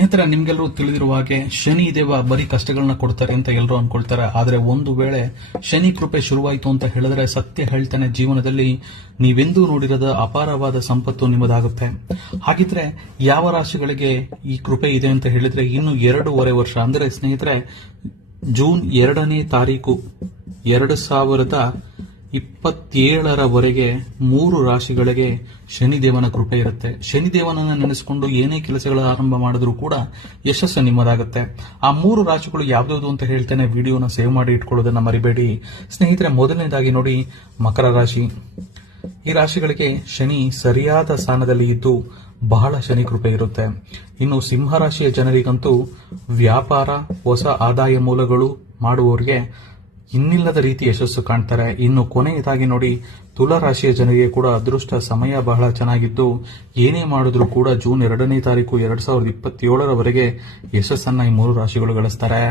ಸ್ನೇಹಿತರೆ, ನಿಮ್ಗೆಲ್ಲರೂ ತಿಳಿದಿರುವ ಹಾಗೆ ಶನಿ ದೇವ ಬರೀ ಕಷ್ಟಗಳನ್ನ ಕೊಡ್ತಾರೆ ಅಂತ ಎಲ್ಲರೂ ಅನ್ಕೊಳ್ತಾರೆ. ಆದ್ರೆ ಒಂದು ವೇಳೆ ಶನಿ ಕೃಪೆ ಶುರುವಾಯಿತು ಅಂತ ಹೇಳಿದ್ರೆ ಸತ್ಯ ಹೇಳ್ತಾನೆ, ಜೀವನದಲ್ಲಿ ನೀವೆಂದೂ ನೋಡಿರದ ಅಪಾರವಾದ ಸಂಪತ್ತು ನಿಮ್ಮದಾಗುತ್ತೆ. ಹಾಗಿದ್ರೆ ಯಾವ ರಾಶಿಗಳಿಗೆ ಈ ಕೃಪೆ ಇದೆ ಅಂತ ಹೇಳಿದ್ರೆ, ಇನ್ನು 2.5 ವರ್ಷ ಅಂದ್ರೆ ಸ್ನೇಹಿತರೆ ಜೂನ್ 2ನೇ ತಾರೀಕು 2027ರವರೆಗೆ 3 ರಾಶಿಗಳಿಗೆ ಶನಿದೇವನ ಕೃಪೆ ಇರುತ್ತೆ. ಶನಿದೇವನನ್ನ ನೆನೆಸಿಕೊಂಡು ಏನೇ ಕೆಲಸಗಳ ಆರಂಭ ಮಾಡಿದ್ರೂ ಕೂಡ ಯಶಸ್ಸು ನಿಮ್ಮದಾಗುತ್ತೆ. ಆ 3 ರಾಶಿಗಳು ಯಾವ್ಯಾವುದು ಅಂತ ಹೇಳ್ತೇನೆ, ವಿಡಿಯೋನ ಸೇವ್ ಮಾಡಿ ಇಟ್ಕೊಳ್ಳೋದನ್ನ ಮರಿಬೇಡಿ ಸ್ನೇಹಿತರೆ. ಮೊದಲನೇದಾಗಿ ನೋಡಿ, ಮಕರ ರಾಶಿ. ಈ ರಾಶಿಗಳಿಗೆ ಶನಿ ಸರಿಯಾದ ಸ್ಥಾನದಲ್ಲಿ ಇದ್ದು ಬಹಳ ಶನಿ ಕೃಪೆ ಇರುತ್ತೆ. ಇನ್ನು ಸಿಂಹ ರಾಶಿಯ ಜನರಿಗಂತೂ ವ್ಯಾಪಾರ, ಹೊಸ ಆದಾಯ ಮೂಲಗಳು ಮಾಡುವವರಿಗೆ ಇನ್ನಿಲ್ಲದ ರೀತಿ ಯಶಸ್ಸು ಕಾಣ್ತಾರೆ. ಇನ್ನು ಕೊನೆಯದಾಗಿ ನೋಡಿ, ತುಲಾ ರಾಶಿಯ ಜನರಿಗೆ ಕೂಡ ಅದೃಷ್ಟ ಸಮಯ ಬಹಳ ಚೆನ್ನಾಗಿದ್ದು ಏನೇ ಮಾಡಿದ್ರೂ ಕೂಡ ಜೂನ್ 2ನೇ ತಾರೀಕು 2027ರವರೆಗೆ ಯಶಸ್ಸನ್ನ ಈ 3 ರಾಶಿಗಳು ಗಳಿಸ್ತಾರೆ.